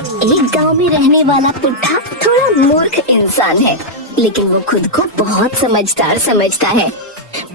एक गांव में रहने वाला पुट्ठा थोड़ा मूर्ख इंसान है, लेकिन वो खुद को बहुत समझदार समझता है।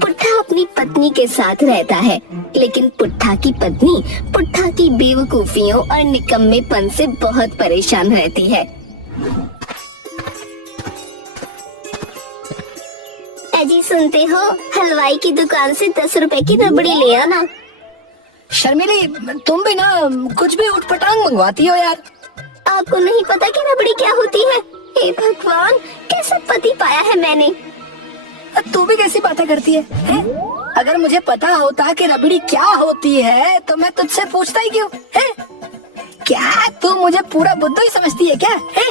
पुट्ठा अपनी पत्नी के साथ रहता है, लेकिन पुट्ठा की पत्नी पुट्ठा की बेवकूफियों और निकम्मेपन से बहुत परेशान रहती है। अजी सुनते हो, हलवाई की दुकान से 10 रुपए की रबड़ी ले आना। शर्मिली, तुम भी ना कुछ भी उठपटांग मंगवाती हो यार। आपको नहीं पता कि रबड़ी क्या होती है? हे भगवान, कैसा पति पाया है मैंने। तू भी कैसी बातें करती है? अगर मुझे पता होता कि रबड़ी क्या होती है तो मैं तुझसे पूछता ही क्यों है? क्या तू मुझे पूरा बुद्धू ही समझती है क्या है?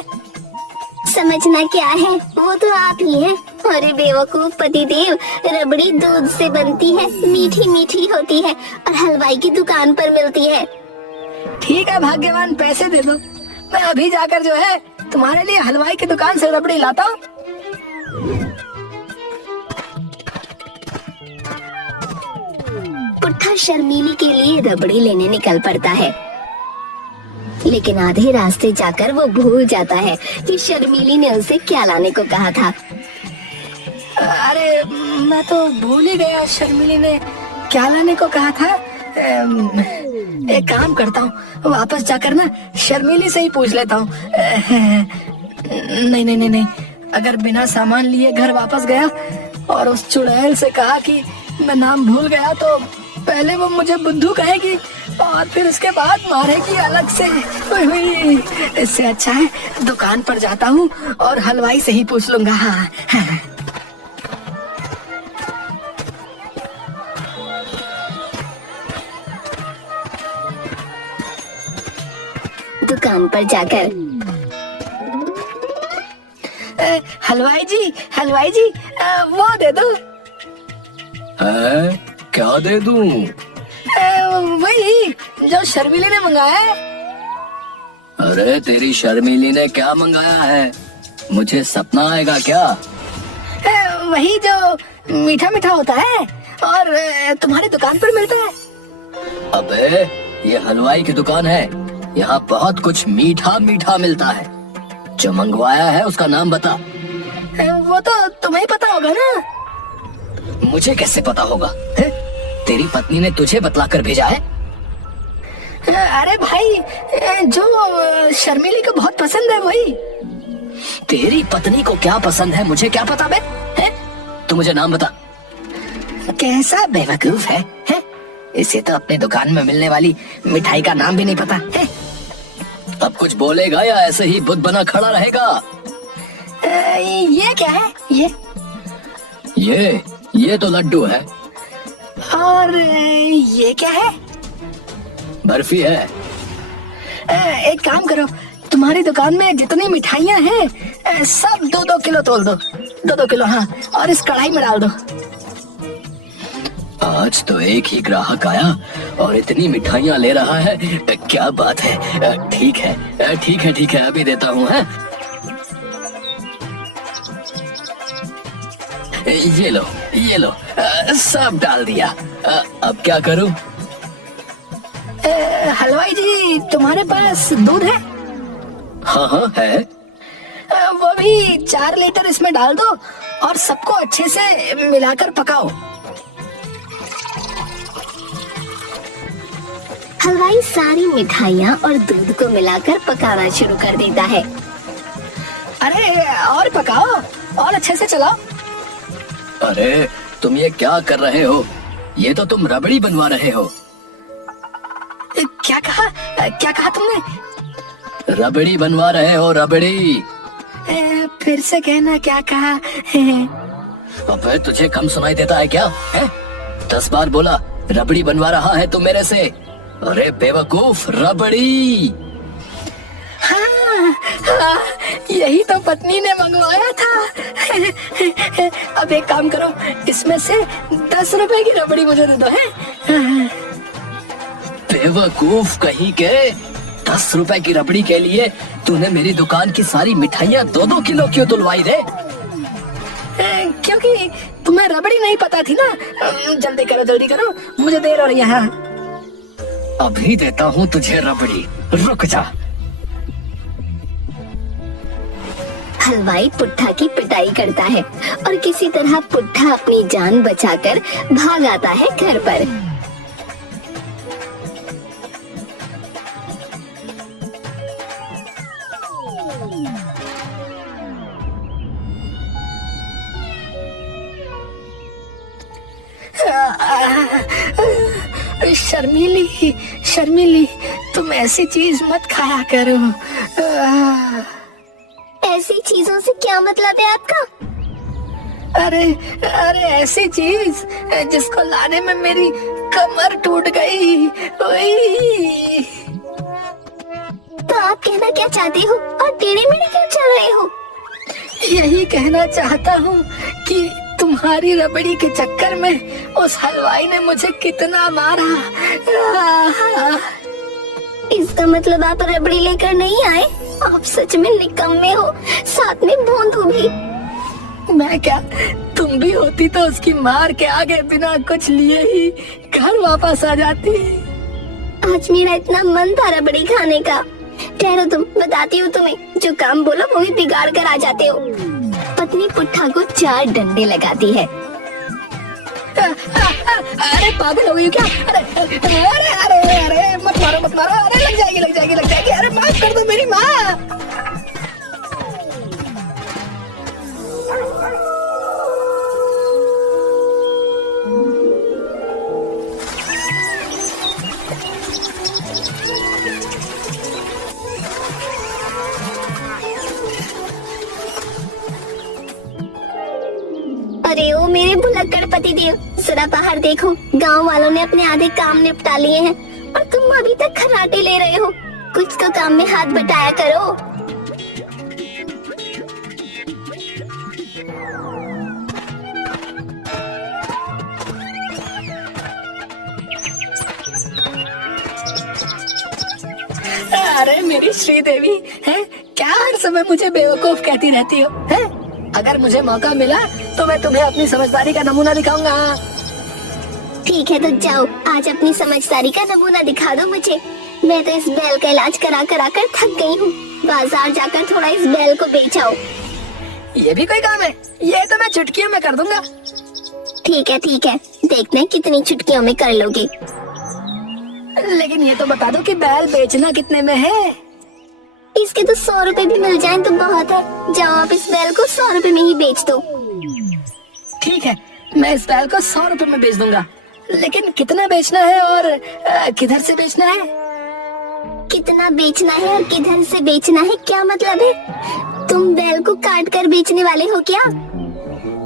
समझना क्या है, वो तो आप ही हैं। अरे बेवकूफ पतिदेव, रबड़ी दूध से बनती है, मीठी मीठी होती है और हलवाई की दुकान पर मिलती है। ठीक है भाग्यवान, पैसे दे दो, मैं अभी जाकर जो है तुम्हारे लिए हलवाई की दुकान से रबड़ी लाता हूँ। पुट्ठा शर्मीली के लिए रबड़ी लेने निकल पड़ता है, लेकिन आधे रास्ते जाकर वो भूल जाता है कि शर्मीली ने उसे क्या लाने को कहा था। अरे मैं तो भूल ही गया, शर्मिली ने क्या लाने को कहा था। एक काम करता हूँ, वापस जाकर ना शर्मिली से ही पूछ लेता हूँ। नहीं नहीं नहीं नहीं, अगर बिना सामान लिए घर वापस गया और उस चुड़ैल से कहा कि मैं नाम भूल गया तो पहले वो मुझे बुद्धू कहेगी और फिर उसके बाद मारेगी अलग से। इससे अच्छा है दुकान पर जाता हूँ और हलवाई से ही पूछ लूंगा। हाँ। दुकान पर जाकर हलवाई जी, वो दे दो। है? क्या दे दूं? वही जो शर्मिली ने मंगाया है। अरे तेरी शर्मिली ने क्या मंगाया है? मुझे सपना आएगा क्या? वही जो मीठा मीठा होता है और तुम्हारी दुकान पर मिलता है। अबे ये हलवाई की दुकान है, यहाँ बहुत कुछ मीठा मीठा मिलता है। जो मंगवाया है उसका नाम बता। वो तो तुम्हें पता होगा ना। मुझे कैसे पता होगा? है? तेरी पत्नी ने तुझे बतलाकर भेजा है। अरे भाई, जो शर्मिली को बहुत पसंद है वही। तेरी पत्नी को क्या पसंद है मुझे क्या पता बे? है? तू मुझे नाम बता। कैसा बेवकूफ है? इसे तो अपनी दुकान में मिलने वाली मिठाई का नाम भी नहीं पता है। अब कुछ बोलेगा या ऐसे ही बुत बना खड़ा रहेगा? ये क्या है? ये तो लड्डू है। और ये क्या है? बर्फी है। एक काम करो, तुम्हारी दुकान में जितनी मिठाइयाँ हैं सब 2-2 किलो तोल दो। 2-2 किलो, हाँ, और इस कढ़ाई में डाल दो। आज तो एक ही ग्राहक आया और इतनी मिठाइयाँ ले रहा है, क्या बात है। ठीक है, अभी देता हूँ। है ये लो, सब डाल दिया। अब क्या करूँ? हलवाई जी, तुम्हारे पास दूध है? हाँ है। वो भी 4 लीटर इसमें डाल दो और सबको अच्छे से मिलाकर पकाओ। हलवाई सारी मिठाइयाँ और दूध को मिलाकर पकाना शुरू कर देता है। अरे और पकाओ और अच्छे से चलाओ। अरे तुम ये क्या कर रहे हो? ये तो तुम रबड़ी बनवा रहे हो। क्या कहा तुमने? रबड़ी बनवा रहे हो, रबड़ी। फिर से कहना, क्या कहा? अबे तुझे कम सुनाई देता है क्या? है? 10 बार बोला रबड़ी बनवा रहा है तू मेरे से। अरे बेवकूफ, रबड़ी। हाँ, यही तो पत्नी ने मंगवाया था। अब एक काम करो, इसमें से 10 रुपए की रबड़ी मुझे दे दो। है बेवकूफ कहीं के, 10 रुपए की रबड़ी के लिए तूने मेरी दुकान की सारी मिठाइयाँ 2-2 किलो क्यों तुलवाई रे? क्योंकि तुम्हें रबड़ी नहीं पता थी ना। जल्दी करो, मुझे देर हो रही है। अभी देता हूँ तुझे रबड़ी, रुक जा। हलवाई पुट्ठा की पिटाई करता है और किसी तरह पुट्ठा अपनी जान बचाकर भाग आता है घर पर। शर्मीली, शर्मीली, तुम ऐसी चीज मत खाया करो। ऐसी चीजों से क्या मतलब है आपका? अरे अरे, ऐसी चीज जिसको लाने में मेरी कमर टूट गई। ओई। तो आप कहना क्या चाहते हो और टेढ़े मेढ़े क्यों चल रहे हो? यही कहना चाहता हूँ कि तुम्हारी रबड़ी के चक्कर में उस हलवाई ने मुझे कितना मारा। इसका मतलब आप रबड़ी लेकर नहीं आए? आप सच में निकम्मे हो, साथ में भोंदू भी। मैं क्या, तुम भी होती तो उसकी मार के आगे बिना कुछ लिए ही घर वापस आ जाती। आज मेरा इतना मन था रबड़ी खाने का। ठहरो, तुम बताती हूँ तुम्हें। जो काम बोलो वो भी बिगाड़ कर आ जाते हो। पत्नी पुट्ठा को 4 डंडे लगाती है। अरे पागल हो गई क्या? अरे अरे अरे अरे, मत मारो मत मारो। अरे लग जाएगी लग जाएगी लग जाएगी। अरे माफ कर दो मेरी माँ। अरे ओ मेरे भुलक्कड़ पति देव, जरा बाहर देखो। गांव वालों ने अपने आधे काम निपटा लिए हैं और तुम अभी तक खर्राटे ले रहे हो। कुछ तो काम में हाथ बटाया करो। अरे मेरी श्रीदेवी है, क्या हर समय मुझे बेवकूफ कहती रहती हो? है, अगर मुझे मौका मिला तो मैं तुम्हें अपनी समझदारी का नमूना दिखाऊंगा। ठीक है तो जाओ, आज अपनी समझदारी का नमूना दिखा दो मुझे। मैं तो इस बैल का इलाज करा करा कर थक गई हूँ। बाजार जाकर थोड़ा इस बैल को बेचाओ। ये भी कोई काम है? ये तो मैं चुटकियों में कर दूंगा। ठीक है, देखते हैं कितनी चुटकियों में कर लोगे। लेकिन ये तो बता दो कि बैल बेचना कितने में है? इसके तो 100 रुपए भी मिल जाएं तो बहुत है। जाओ, आप इस बैल को 100 रुपए में ही बेच दो। ठीक है, मैं इस बैल को 100 रुपए में बेच दूंगा। लेकिन कितना बेचना है और किधर से बेचना है? कितना बेचना है और किधर से बेचना है क्या मतलब है? तुम बैल को काट कर बेचने वाले हो क्या?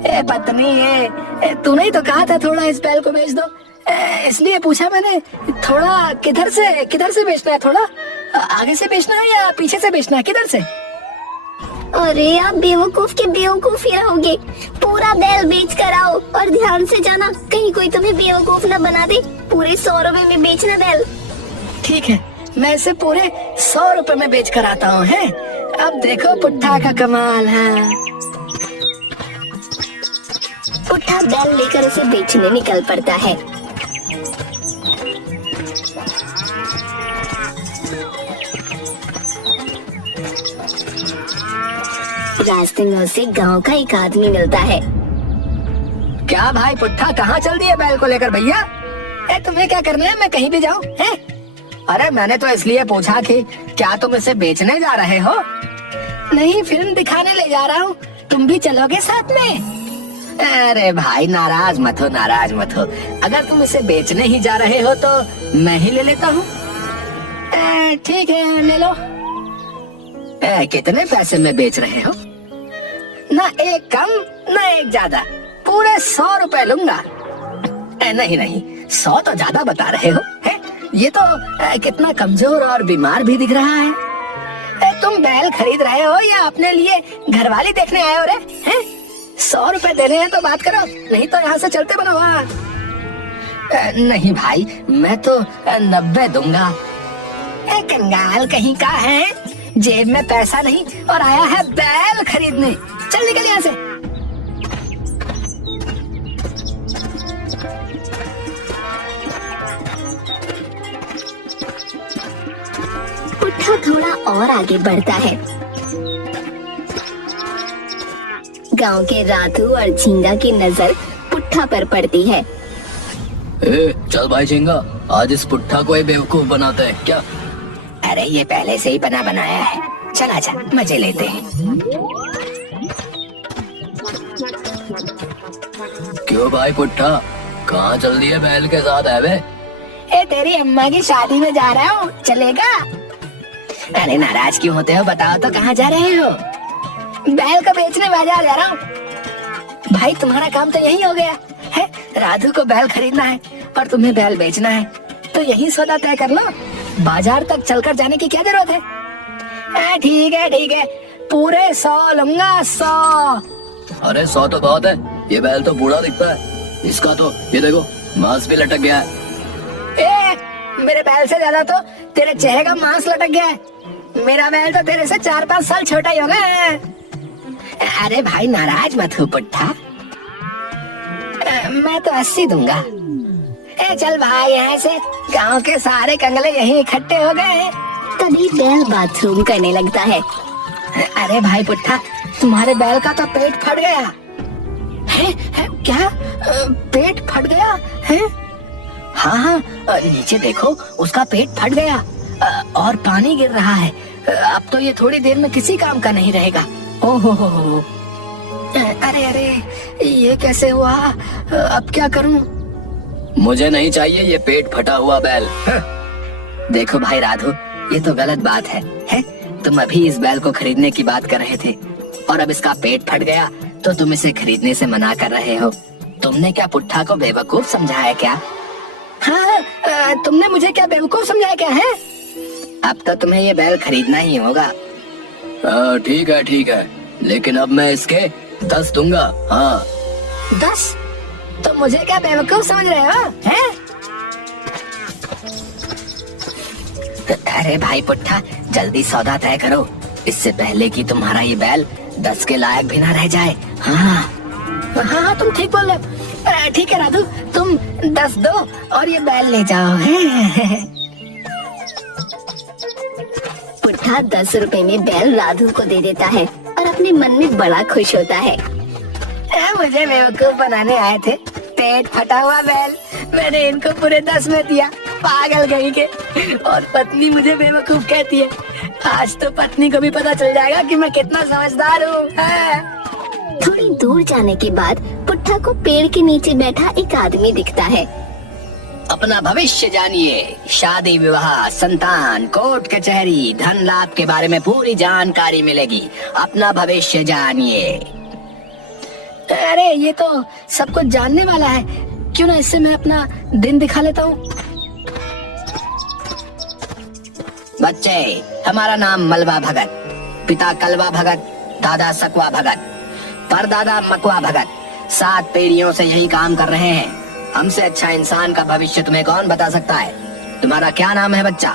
ए पत्नी, ये तूने ही तो कहा था थोड़ा इस बैल को बेच दो, इसलिए पूछा मैंने। थोड़ा किधर से बेचना है? थोड़ा आगे से बेचना है या पीछे से बेचना है? किधर से? अरे आप बेवकूफ के बेवकूफ ही रहोगे। पूरा बैल बेच कर आओ और ध्यान से जाना, कहीं कोई तुम्हें बेवकूफ न बना दे। पूरे 100 रुपए में बेचना बैल। ठीक है, मैं इसे पूरे 100 रुपए में बेच कर आता हूँ। है, अब देखो पुट्ठा का कमाल है। पुट्ठा बैल लेकर उसे बेचने निकल पड़ता है। रास्ते में उसे गांव का एक आदमी मिलता है। क्या भाई पुट्ठा, कहाँ चल दिए बैल को लेकर भैया? तुम्हें क्या करना है, मैं कहीं भी जाऊँ? अरे मैंने तो इसलिए पूछा कि क्या तुम इसे बेचने जा रहे हो? नहीं, फिल्म दिखाने ले जा रहा हूँ। तुम भी चलोगे साथ में? अरे भाई नाराज मत हो। अगर तुम इसे बेचने ही जा रहे हो तो मैं ही ले लेता हूँ। ठीक है, ले लो। कितने पैसे में बेच रहे हो? ना एक कम ना एक ज्यादा, पूरे 100 रुपए लूंगा। नहीं, 100 तो ज्यादा बता रहे हो। है? ये तो कितना कमजोर और बीमार भी दिख रहा है। तुम बैल खरीद रहे हो या अपने लिए घरवाली देखने आए हो रे? 100 रुपए देने हैं तो बात करो, नहीं तो यहाँ से चलते बनो। नहीं भाई, मैं तो 90 दूंगा। कंगाल कहीं का है, जेब में पैसा नहीं और आया है बैल खरीदने। चल निकल यहाँ से। पुट्ठा थोड़ा और आगे बढ़ता है। गांव के राधू और झींगा की नजर पुट्ठा पर पड़ती है। चल भाई झींगा, आज इस पुट्ठा को ही बेवकूफ बनाते हैं क्या? अरे ये पहले से ही बना बनाया है, चल आजा मजे लेते हैं। क्यों भाई पुट्ठा, कहाँ चल दिए बैल के साथ है वे? तेरी अम्मा की शादी में जा रहा हूँ, चलेगा? अरे नाराज क्यों होते हो, बताओ तो कहाँ जा रहे हो? बैल को बेचने बाजार जा रहा हूँ। भाई तुम्हारा काम तो यही हो गया है, राधू को बैल खरीदना है और तुम्हें बैल बेचना है, तो यही सौदा तय कर लो। बाजार तक चलकर जाने की क्या जरूरत है? ठीक है, पूरे 100 लूंगा, 100। अरे 100 तो बहुत है, ये बैल तो बूढ़ा दिखता है, इसका तो ये देखो मांस भी लटक गया है। मेरे बैल से ज्यादा तो तेरे चेहरे का मांस लटक गया है। मेरा बैल तो तेरे से 4-5 साल छोटा ही होगा। अरे भाई नाराज मत हो पुट्ठा, मैं तो 80 दूंगा। चल भाई यहाँ से, गांव के सारे कंगले यहीं इकट्ठे हो गए हैं। तभी बैल बाथरूम करने लगता है। अरे भाई पुट्ठा, तुम्हारे बैल का तो पेट फट गया है? क्या पेट फट गया है? हाँ, नीचे देखो, उसका पेट फट गया और पानी गिर रहा है। अब तो ये थोड़ी देर में किसी काम का नहीं रहेगा। ओहो, अरे ये कैसे हुआ? अब क्या करूं? मुझे नहीं चाहिए ये पेट फटा हुआ बैल। देखो भाई राधू, ये तो गलत बात है? तुम अभी इस बैल को खरीदने की बात कर रहे थे और अब इसका पेट फट गया तो तुम इसे खरीदने से मना कर रहे हो। तुमने क्या पुट्ठा को बेवकूफ समझा है क्या? हाँ, तुमने मुझे क्या बेवकूफ समझाया क्या है? अब तो तुम्हें ये बैल खरीदना ही होगा। ठीक है, लेकिन अब मैं इसके 10 दूंगा। हाँ 10? तो मुझे क्या बेवकूफ समझ रहे हो हैं? अरे भाई पुट्ठा, जल्दी सौदा तय करो, इससे पहले कि तुम्हारा ये बैल 10 के लायक भी ना रह जाए। हाँ, तुम ठीक बोल रहे हो। ठीक है राधू, तुम 10 दो और ये बैल ले जाओ। पुट्ठा 10 रुपए में बैल राधू को दे देता है और अपने मन में बड़ा खुश होता है। मुझे बेवकूफ बनाने आए थे, पेट फटा हुआ बैल मैंने इनको पूरे 10 में दिया, पागल कहीं के। और पत्नी मुझे बेवकूफ कहती है। आज तो पत्नी को भी पता चल जाएगा कि मैं कितना समझदार हूँ। थोड़ी दूर जाने के बाद पुट्ठा को पेड़ के नीचे बैठा एक आदमी दिखता है। अपना भविष्य जानिए, शादी विवाह, संतान, कोर्ट कचहरी, धन लाभ के बारे में पूरी जानकारी मिलेगी। अपना भविष्य जानिए। अरे ये तो सब कुछ जानने वाला है, क्यों ना इससे मैं अपना दिन दिखा लेता हूँ। बच्चे, हमारा नाम मलवा भगत, पिता कलवा भगत, दादा सकवा भगत, परदादा मकवा भगत। 7 पीढ़ियों से यही काम कर रहे हैं। हमसे अच्छा इंसान का भविष्य तुम्हें कौन बता सकता है? तुम्हारा क्या नाम है बच्चा?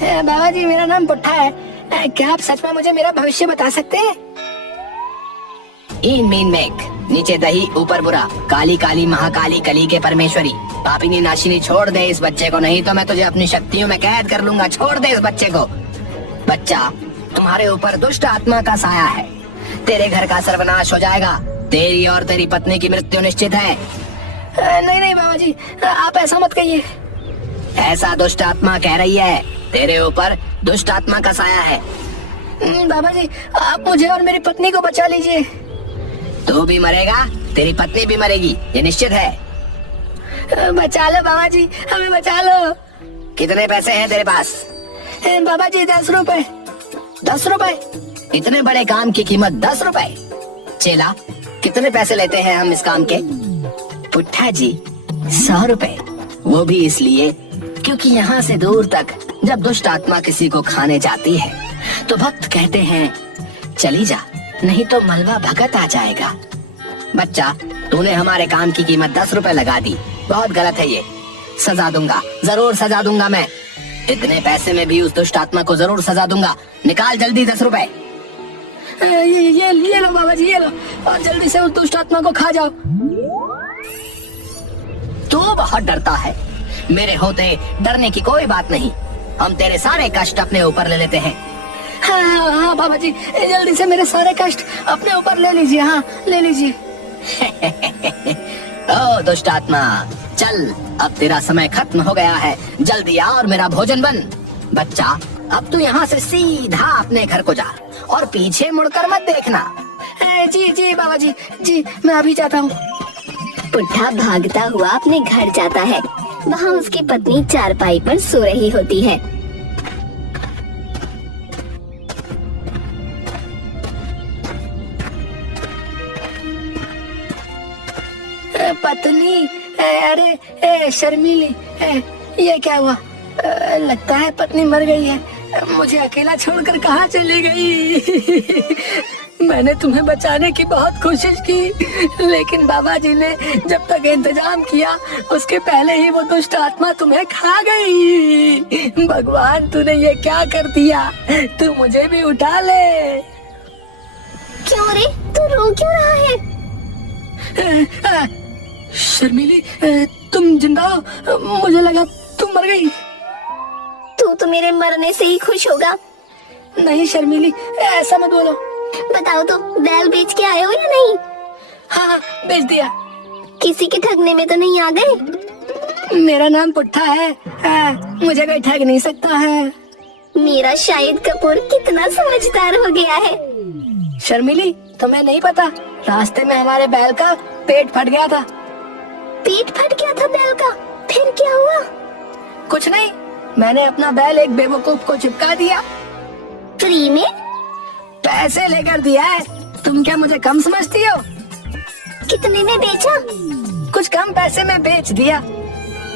बाबा जी, मेरा नाम पुट्ठा है। क्या आप सच में मुझे मेरा भविष्य बता सकते हैं? ईन मीन मेक, नीचे दही ऊपर बुरा, काली काली महाकाली कली के परमेश्वरी, पापिनी नाशिनी। छोड़ दे इस बच्चे को, नहीं तो मैं तुझे अपनी शक्तियों में कैद कर लूंगा। छोड़ दे इस बच्चे को। बच्चा, तुम्हारे ऊपर दुष्ट आत्मा का साया है, तेरे घर का सर्वनाश हो जाएगा। तेरी और तेरी पत्नी की मृत्यु निश्चित है। नहीं बाबा जी, आप ऐसा मत कहिए। ऐसा दुष्ट आत्मा कह रही है, तेरे ऊपर दुष्ट आत्मा का साया है। बाबा जी, आप मुझे और मेरी पत्नी को बचा लीजिए। तू भी मरेगा, तेरी पत्नी भी मरेगी, ये निश्चित है। बचा लो बाबा जी, हमें बचा लो। कितने पैसे हैं तेरे पास? बाबा जी 10 रुपए। 10 रुपए? इतने बड़े काम की कीमत 10 रुपए? चेला, कितने पैसे लेते हैं हम इस काम के? पुट्ठा जी 100 रुपए, वो भी इसलिए क्योंकि यहाँ से दूर तक जब दुष्ट आत्मा किसी को खाने जाती है तो भक्त कहते हैं चली जा, नहीं तो मलवा भगत आ जाएगा। बच्चा, तूने हमारे काम की कीमत 10 रुपए लगा दी, बहुत गलत है ये। सजा दूंगा, जरूर सजा दूंगा मैं। इतने पैसे में भी उस दुष्ट आत्मा को जरूर सजा दूंगा। निकाल जल्दी 10 रुपए। ये लो बाबा जी, ये लो, और जल्दी से उस दुष्ट आत्मा को खा जाओ। तू बहुत डरता है, मेरे होते डरने की कोई बात नहीं। हम तेरे सारे कष्ट अपने ऊपर ले लेते हैं। हाँ बाबा जी, जल्दी से मेरे सारे कष्ट अपने ऊपर ले लीजिए। हाँ ले लीजिए। ओ दुष्ट आत्मा, चल अब तेरा समय खत्म हो गया है, जल्दी आ और मेरा भोजन बन। बच्चा, अब तू यहाँ से सीधा अपने घर को जा और पीछे मुड़कर मत देखना। जी जी बाबा जी, जी मैं अभी जाता हूँ। पुट्ठा भागता हुआ अपने घर जाता है। वहाँ उसकी पत्नी चारपाई पर सो रही होती है। पत्नी, अरे शर्मीली, ये क्या हुआ? लगता है पत्नी मर गई है। मुझे अकेला छोड़कर कहाँ चली गई? मैंने तुम्हें बचाने की बहुत कोशिश की, लेकिन बाबा जी ने जब तक इंतजाम किया उसके पहले ही वो दुष्ट आत्मा तुम्हें खा गई। भगवान, तूने ये क्या कर दिया? तू मुझे भी उठा ले। क्यों रे, तू रो क्यों रहा है? शर्मीली, तुम जिंदा हो? मुझे लगा तुम मर गई। तू तो मेरे मरने से ही खुश होगा। नहीं शर्मीली, ऐसा मत बोलो। बताओ तो, बैल बेच के आए हो या नहीं? हाँ, बेच दिया। किसी के ठगने में तो नहीं आ गए? मेरा नाम पुट्ठा है। मुझे कोई ठग नहीं सकता है। मेरा शाहिद कपूर कितना समझदार हो गया है। शर्मीली, तुम्हें नहीं पता, रास्ते में हमारे बैल का पेट फट गया था। पेट फट गया था बैल का? फिर क्या हुआ? कुछ नहीं, मैंने अपना बैल एक बेवकूफ को चिपका दिया। फ्री में? पैसे लेकर दिया है। तुम क्या मुझे कम समझती हो? कितने में बेचा? कुछ कम पैसे में बेच दिया।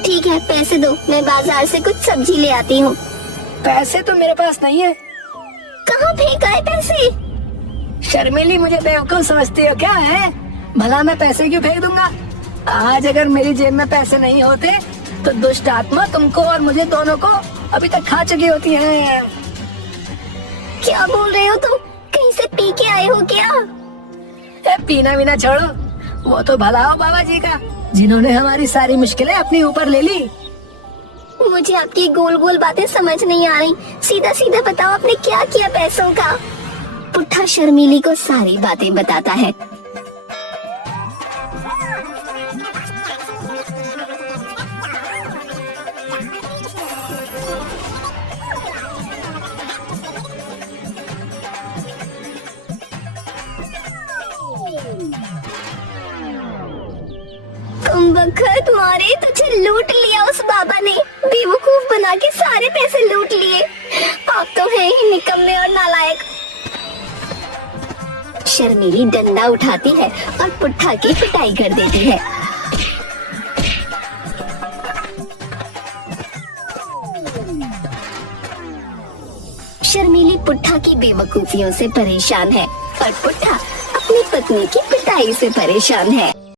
ठीक है, पैसे दो, मैं बाजार से कुछ सब्जी ले आती हूँ। पैसे तो मेरे पास नहीं है। कहाँ फेंका है पैसे? शर्मीली, मुझे बेवकूफ समझती हो क्या है? भला मैं पैसे क्यों फेंक दूंगा? आज अगर मेरी जेब में पैसे नहीं होते तो दुष्ट आत्मा तुमको और मुझे दोनों को अभी तक खा चुकी होती है। क्या बोल रहे हो तुम? कहीं से पी के आए हो क्या? पीना वीना छोड़ो, वो तो भला हो बाबा जी का, जिन्होंने हमारी सारी मुश्किलें अपने ऊपर ले ली। मुझे आपकी गोल गोल बातें समझ नहीं आ रही। सीधा सीधा बताओ, आपने क्या किया पैसों का? पुट्ठा शर्मीली को सारी बातें बताता है। तुम वक्त मारे, तुझे लूट लिया उस बाबा ने। बेवकूफ बना के सारे पैसे लूट लिए। आप तो है ही निकम्मे और नालायक। शर्मीली डंडा उठाती है और पुट्ठा की पिटाई कर देती है। शर्मीली पुट्ठा की बेवकूफियों से परेशान है और पुट्ठा अपनी पत्नी की पिटाई से परेशान है।